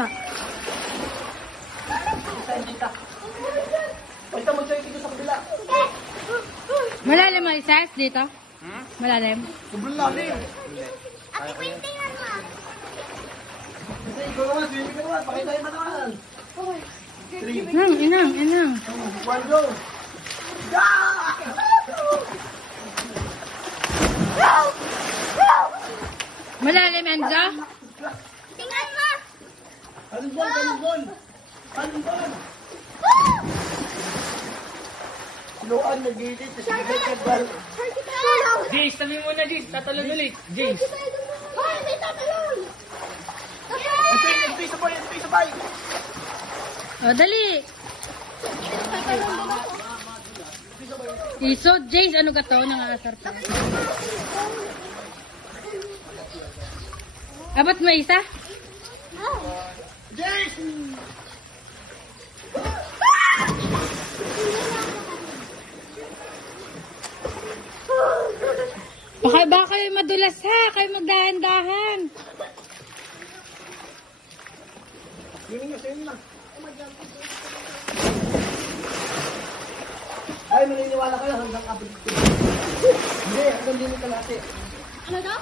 basa. Pagka mo dito sa kabila. Malalim ang isas dito? Malalim? Sobrang lalim. Ate, kwintingan mo. Kasi ikaw naman, swimming ka naman. Pakita yung manaman. Inang. 1, go. Malalim, Enzo? Tingnan mo. Kanibon. Sinuan, nag-iilit. Tapos nag-iilit. Jace, sabi mo na, Jace. Tatalon ulit. Jace. Hoy, may tatalon. Sabay. O, dali. Iso, Jace, ano ka to? Nangaasar pa. Abat mo isa? Jason! Baka kayo madulas ha. Kayo magdahan-dahan. Swimming na. Ay, maniniwala kayo hanggang abot. Hindi, hanggang din ka natin. Ano daw?